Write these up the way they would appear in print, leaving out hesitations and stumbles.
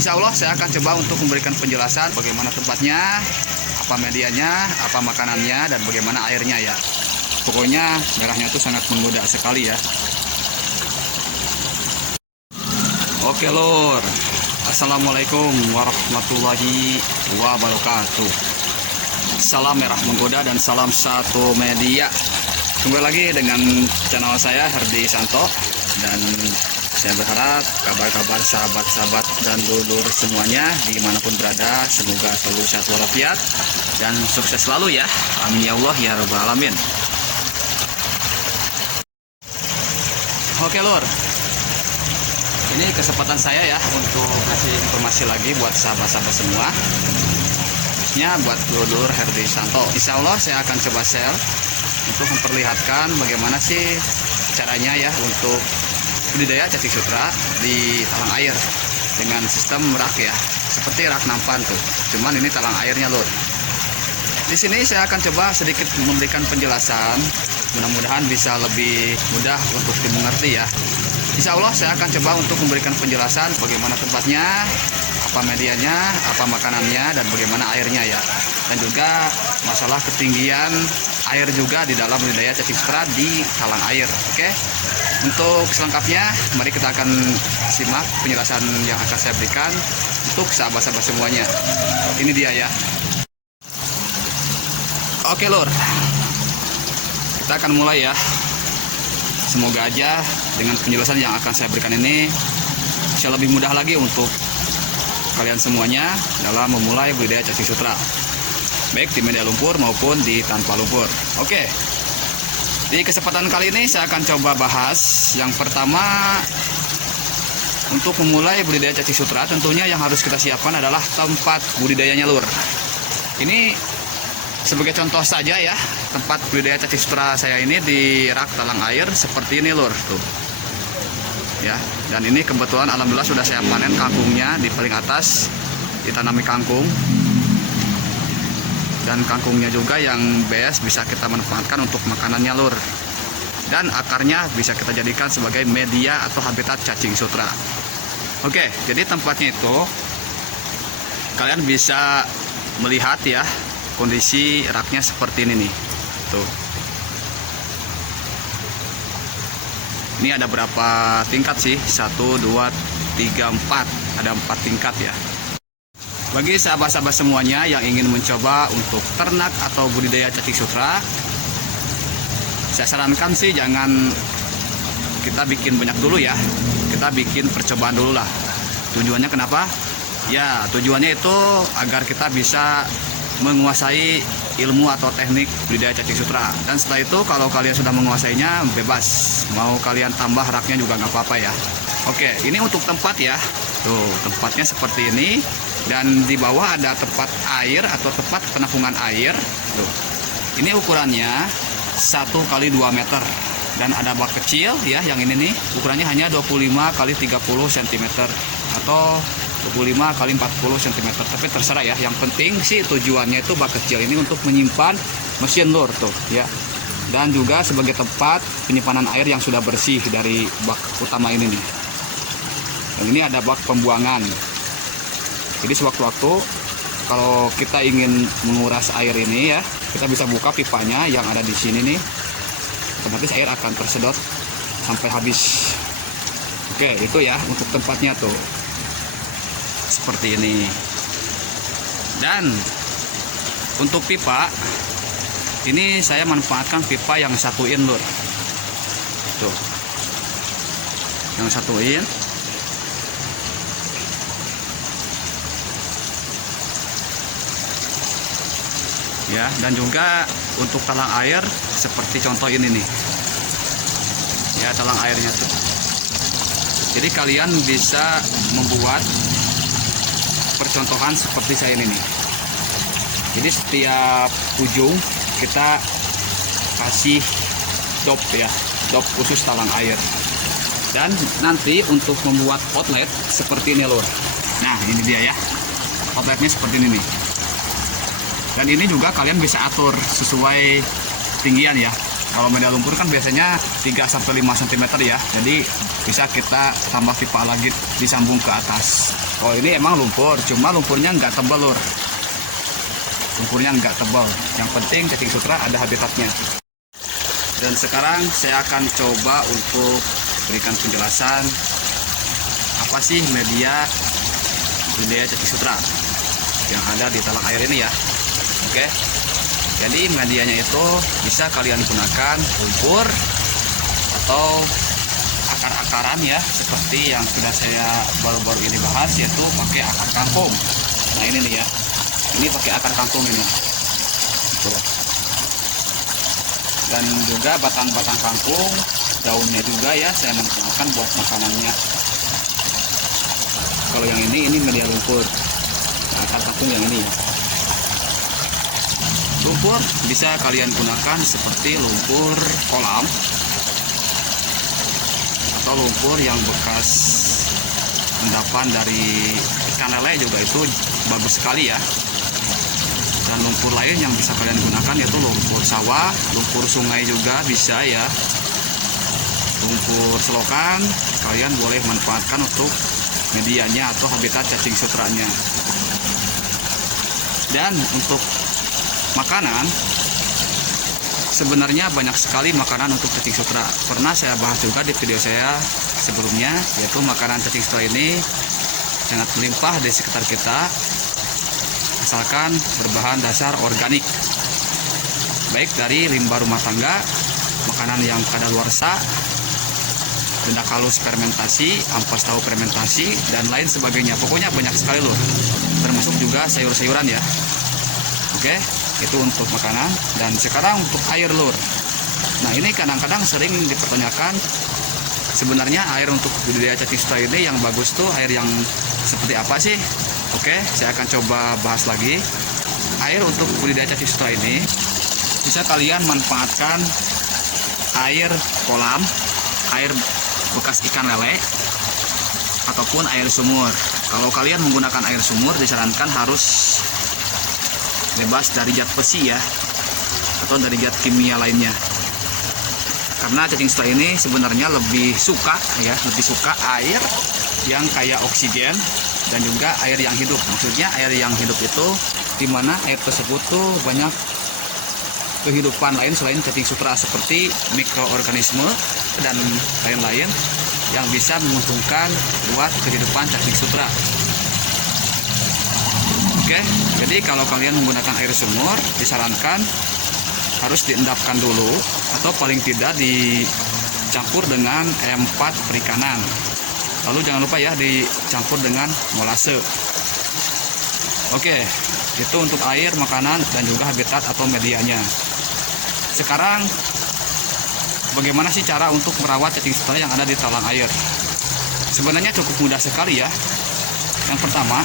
Insya Allah saya akan coba untuk memberikan penjelasan bagaimana tempatnya, apa medianya, apa makanannya, dan bagaimana airnya ya. Pokoknya merahnya itu sangat menggoda sekali ya. Oke lur, assalamualaikum warahmatullahi wabarakatuh. Salam merah menggoda dan salam satu media. Kembali lagi dengan channel saya Herdi Santo, dan saya berharap kabar-kabar sahabat-sahabat dan dulur semuanya dimanapun berada semoga selalu sehat walafiat dan sukses selalu ya. Amin ya Allah ya rabbal alamin. Oke lur, ini kesempatan saya ya untuk kasih informasi lagi buat sahabat-sahabat semua, khususnya buat dulur Herdi Santo. Insya Allah saya akan coba share untuk memperlihatkan bagaimana sih caranya ya untuk budidaya cacing sutra di talang air dengan sistem rak ya, seperti rak nampan tuh, cuman ini talang airnya lur. Di sini saya akan coba sedikit memberikan penjelasan, mudah-mudahan bisa lebih mudah untuk dimengerti ya. Insya Allah saya akan coba untuk memberikan penjelasan bagaimana tempatnya, apa medianya, apa makanannya, dan bagaimana airnya ya. Dan juga masalah ketinggian air juga di dalam budidaya cacing sutra di talang air. Oke, untuk selengkapnya mari kita akan simak penjelasan yang akan saya berikan untuk sahabat-sahabat semuanya. Ini dia ya. Oke lur, kita akan mulai ya. Semoga aja dengan penjelasan yang akan saya berikan ini bisa lebih mudah lagi untuk kalian semuanya dalam memulai budidaya cacing sutra, baik di media lumpur maupun di tanpa lumpur. Oke, di kesempatan kali ini saya akan coba bahas yang pertama. Untuk memulai budidaya cacing sutra tentunya yang harus kita siapkan adalah tempat budidayanya lur. Ini sebagai contoh saja ya, tempat budidaya cacing sutra saya ini di rak talang air seperti ini lur tuh ya. Dan ini kebetulan alhamdulillah sudah saya panen kangkungnya. Di paling atas ditanami kangkung, dan kangkungnya juga yang best bisa kita manfaatkan untuk makanannya lur, dan akarnya bisa kita jadikan sebagai media atau habitat cacing sutra. Oke, jadi tempatnya itu kalian bisa melihat ya, kondisi raknya seperti ini nih tuh. Ini ada berapa tingkat sih? 1, 2, 3, 4. Ada 4 tingkat ya. Bagi sahabat-sahabat semuanya yang ingin mencoba untuk ternak atau budidaya cacing sutra, saya sarankan sih jangan kita bikin banyak dulu ya. Kita bikin percobaan dulu lah. Tujuannya kenapa? Ya, tujuannya itu agar kita bisa menguasai ilmu atau teknik budidaya cacing sutra. Dan setelah itu kalau kalian sudah menguasainya, bebas mau kalian tambah raknya juga nggak apa-apa ya. Oke, ini untuk tempat ya. Tuh, tempatnya seperti ini. Dan di bawah ada tempat air atau tempat penampungan air. Tuh. Ini ukurannya 1 kali 2 meter. Dan ada bak kecil ya, yang ini nih ukurannya hanya 25 kali 30 cm atau 25 kali 40 cm, tapi terserah ya. Yang penting sih tujuannya itu bak kecil ini untuk menyimpan mesin lur tuh ya, dan juga sebagai tempat penyimpanan air yang sudah bersih dari bak utama ini nih. Dan ini ada bak pembuangan, jadi sewaktu-waktu kalau kita ingin menguras air ini ya, kita bisa buka pipanya yang ada di sini nih, otomatis air akan tersedot sampai habis. Oke, itu ya untuk tempatnya tuh seperti ini. Dan untuk pipa ini saya manfaatkan pipa yang 1 in lur tuh, yang 1 in. Ya, dan juga untuk talang air seperti contoh ini nih ya, talang airnya tuh. Jadi kalian bisa membuat percontohan seperti saya ini nih. Jadi setiap ujung kita kasih dop ya, dop khusus talang air. Dan nanti untuk membuat outlet seperti ini lur. Nah, ini dia ya, outletnya seperti ini nih. Dan ini juga kalian bisa atur sesuai tinggian ya. Kalau media lumpur kan biasanya 3-5 cm ya. Jadi bisa kita tambah pipa lagi disambung ke atas. Kalau ini emang lumpur, cuma lumpurnya nggak tebal lur. Lumpurnya nggak tebal. Yang penting cacing sutra ada habitatnya. Dan sekarang saya akan coba untuk berikan penjelasan apa sih media budidaya cacing sutra yang ada di talang air ini ya. Oke. Jadi medianya itu bisa kalian gunakan lumpur atau akar-akaran ya, seperti yang sudah saya baru-baru ini bahas, yaitu pakai akar kangkung. Nah ini nih ya, ini pakai akar kangkung ini. Tuh. Dan juga batang-batang kangkung, daunnya juga ya saya manfaatkan buat makanannya. Kalau yang ini media lumpur, akar kangkung yang ini ya. Lumpur bisa kalian gunakan seperti lumpur kolam atau lumpur yang bekas endapan dari ikan lele juga itu bagus sekali ya. Dan lumpur lain yang bisa kalian gunakan yaitu lumpur sawah, lumpur sungai juga bisa ya. Lumpur selokan kalian boleh manfaatkan untuk medianya atau habitat cacing sutranya. Dan untuk makanan, sebenarnya banyak sekali makanan untuk cacing sutra. Pernah saya bahas juga di video saya sebelumnya, yaitu makanan cacing sutra ini sangat melimpah di sekitar kita, asalkan berbahan dasar organik, baik dari limbah rumah tangga, makanan yang kadaluarsa, benda halus fermentasi, ampas tahu fermentasi, dan lain sebagainya. Pokoknya banyak sekali loh, termasuk juga sayur-sayuran ya. Oke, itu untuk makanan. Dan sekarang untuk air lur. Nah ini kadang-kadang sering dipertanyakan, sebenarnya air untuk budidaya cacing sutra ini yang bagus tuh air yang seperti apa sih? Oke, saya akan coba bahas lagi. Air untuk budidaya cacing sutra ini bisa kalian manfaatkan air kolam, air bekas ikan lele, ataupun air sumur. Kalau kalian menggunakan air sumur, disarankan harus bebas dari zat besi ya, atau dari zat kimia lainnya. Karena cacing sutra ini sebenarnya lebih suka air yang kayak oksigen dan juga air yang hidup. Maksudnya air yang hidup itu dimana air tersebut tuh banyak kehidupan lain selain cacing sutra, seperti mikroorganisme dan lain-lain yang bisa menguntungkan buat kehidupan cacing sutra. Oke, jadi kalau kalian menggunakan air sumur, disarankan harus diendapkan dulu atau paling tidak dicampur dengan M4 perikanan. Lalu jangan lupa ya dicampur dengan molase. Oke, itu untuk air, makanan, dan juga habitat atau medianya. Sekarang bagaimana sih cara untuk merawat cacing sutra yang ada di talang air? Sebenarnya cukup mudah sekali ya. Yang pertama,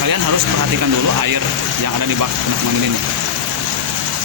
kalian harus perhatikan dulu air yang ada di bak penampungan ini.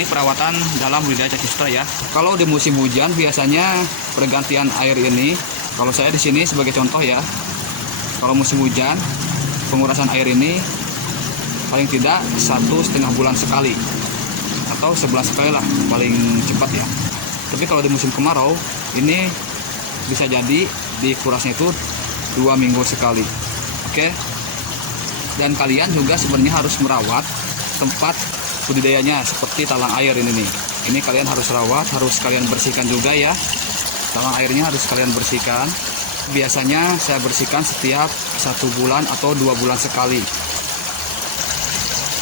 Ini perawatan dalam budidaya cacing sutra ya. Kalau di musim hujan biasanya pergantian air ini, kalau saya di sini sebagai contoh ya, kalau musim hujan pengurasan air ini paling tidak 1,5 bulan sekali atau sebulan sekali lah paling cepat ya. Tapi kalau di musim kemarau ini bisa jadi dikurasnya itu 2 minggu sekali. Oke. Dan kalian juga sebenarnya harus merawat tempat budidayanya seperti talang air ini nih. Ini kalian harus rawat, harus kalian bersihkan juga ya. Talang airnya harus kalian bersihkan. Biasanya saya bersihkan setiap 1 bulan atau 2 bulan sekali.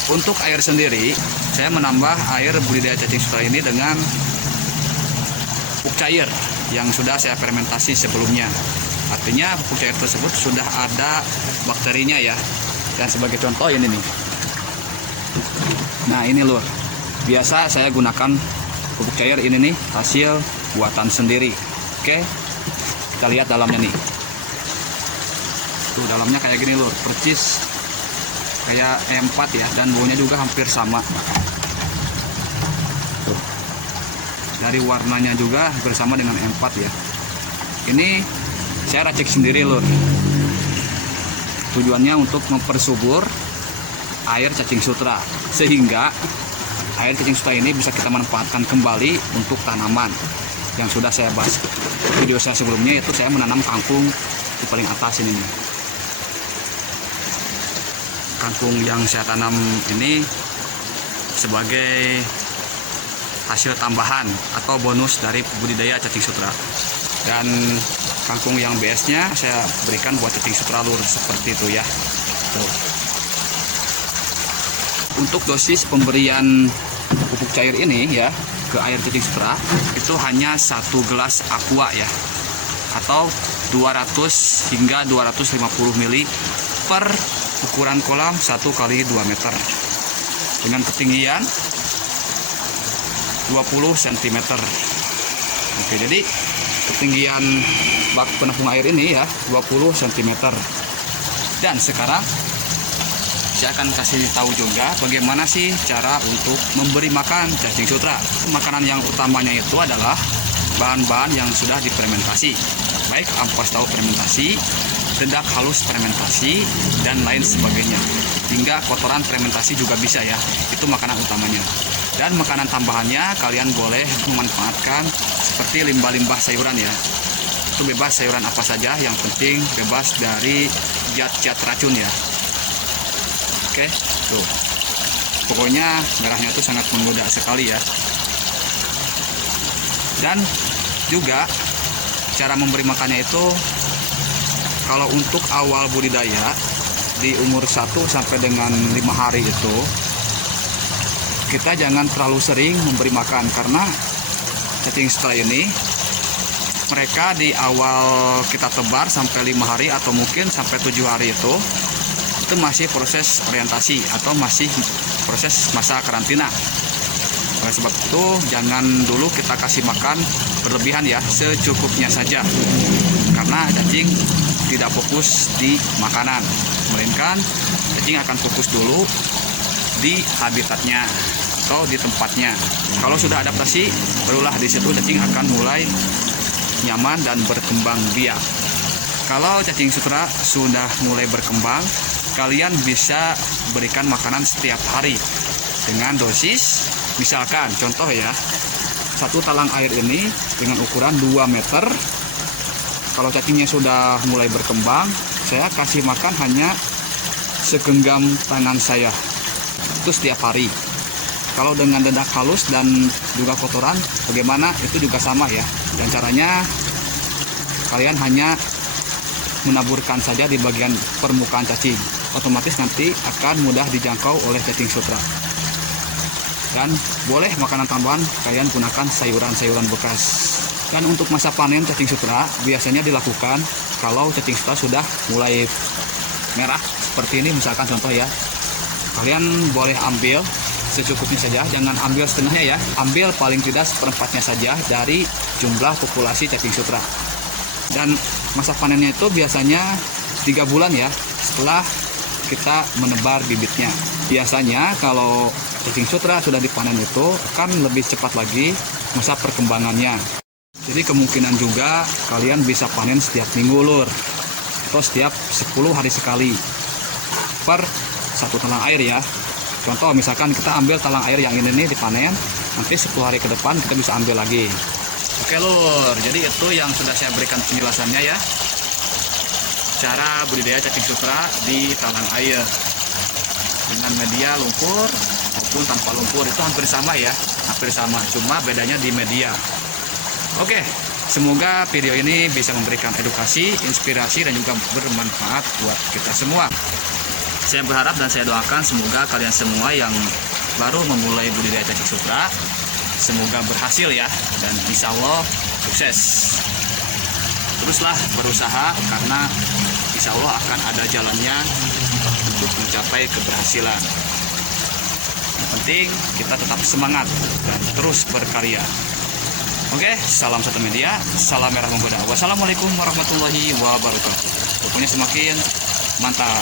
Untuk air sendiri, saya menambah air budidaya cacing sutra ini dengan pupuk cair yang sudah saya fermentasi sebelumnya. Artinya pupuk cair tersebut sudah ada bakterinya ya. Dan sebagai contoh ini nih. Nah ini lur, biasa saya gunakan pupuk cair ini nih, hasil buatan sendiri. Oke, kita lihat dalamnya nih. Tuh dalamnya kayak gini lur, percis kayak M4 ya, dan baunya juga hampir sama. Tuh. Dari warnanya juga bersama dengan M4 ya. Ini saya racik sendiri lur. Tujuannya untuk mempersubur air cacing sutra, sehingga air cacing sutra ini bisa kita manfaatkan kembali untuk tanaman. Yang sudah saya bahas video saya sebelumnya, itu saya menanam kangkung di paling atas ini. kangkung yang saya tanam ini sebagai hasil tambahan atau bonus dari budidaya cacing sutra. Dan kangkung yang BS-nya saya berikan buat cacing sutra lur seperti itu ya. Tuh. Untuk dosis pemberian pupuk cair ini ya ke air cacing sutra itu hanya 1 gelas aqua ya, atau 200 hingga 250 ml per ukuran kolam 1 kali 2 meter dengan ketinggian 20 cm. Oke, jadi ketinggian bak penampung air ini ya 20 cm. Dan sekarang saya akan kasih tahu juga bagaimana sih cara untuk memberi makan cacing sutra. Makanan yang utamanya itu adalah bahan-bahan yang sudah difermentasi, baik ampas tahu fermentasi, dedak halus fermentasi, dan lain sebagainya. Hingga kotoran fermentasi juga bisa ya, itu makanan utamanya. Dan makanan tambahannya kalian boleh memanfaatkan seperti limbah-limbah sayuran ya. Itu bebas sayuran apa saja, yang penting bebas dari zat-zat racun ya. Oke, tuh. Pokoknya merahnya itu sangat menggoda sekali ya. Dan juga cara memberi makannya itu, kalau untuk awal budidaya di umur 1 sampai dengan 5 hari itu kita jangan terlalu sering memberi makan, karena cacing sutra ini mereka di awal kita tebar sampai 5 hari atau mungkin sampai 7 hari itu masih proses orientasi atau masih proses masa karantina. Oleh sebab itu jangan dulu kita kasih makan berlebihan ya, secukupnya saja, karena cacing tidak fokus di makanan, melainkan cacing akan fokus dulu di habitatnya atau di tempatnya. Kalau sudah adaptasi, barulah di situ cacing akan mulai nyaman dan berkembang biak. Kalau cacing sutra sudah mulai berkembang, kalian bisa berikan makanan setiap hari dengan dosis, misalkan contoh ya, 1 talang air ini dengan ukuran 2 meter. Kalau cacingnya sudah mulai berkembang, saya kasih makan hanya segenggam tangan saya, itu setiap hari. Kalau dengan dedak halus dan juga kotoran bagaimana, itu juga sama ya. Dan caranya kalian hanya menaburkan saja di bagian permukaan cacing, otomatis nanti akan mudah dijangkau oleh cacing sutra. Dan boleh makanan tambahan kalian gunakan sayuran-sayuran bekas. Dan untuk masa panen cacing sutra biasanya dilakukan kalau cacing sutra sudah mulai merah seperti ini, misalkan contoh ya, kalian boleh ambil secukupnya saja, jangan ambil setengahnya ya, ambil paling tidak seperempatnya saja dari jumlah populasi cacing sutra. Dan masa panennya itu biasanya 3 bulan ya setelah kita menebar bibitnya. Biasanya kalau cacing sutra sudah dipanen itu akan lebih cepat lagi masa perkembangannya. Jadi kemungkinan juga kalian bisa panen setiap minggu lur, atau setiap 10 hari sekali per 1 talang air ya. Contoh misalkan kita ambil talang air yang ini nih dipanen, nanti 10 hari ke depan kita bisa ambil lagi. Oke lur, jadi itu yang sudah saya berikan penjelasannya ya, cara budidaya cacing sutra di talang air dengan media lumpur maupun tanpa lumpur. Itu hampir sama ya, hampir sama, cuma bedanya di media. Oke, semoga video ini bisa memberikan edukasi, inspirasi, dan juga bermanfaat buat kita semua. Saya berharap dan saya doakan semoga kalian semua yang baru memulai budidaya cacing sutra semoga berhasil ya, dan insya Allah sukses. Teruslah berusaha, karena insya Allah akan ada jalannya untuk mencapai keberhasilan. Yang penting kita tetap semangat dan terus berkarya. Oke, salam satu media, salam merah menggoda. Wassalamualaikum warahmatullahi wabarakatuh. Pokoknya semakin mantap.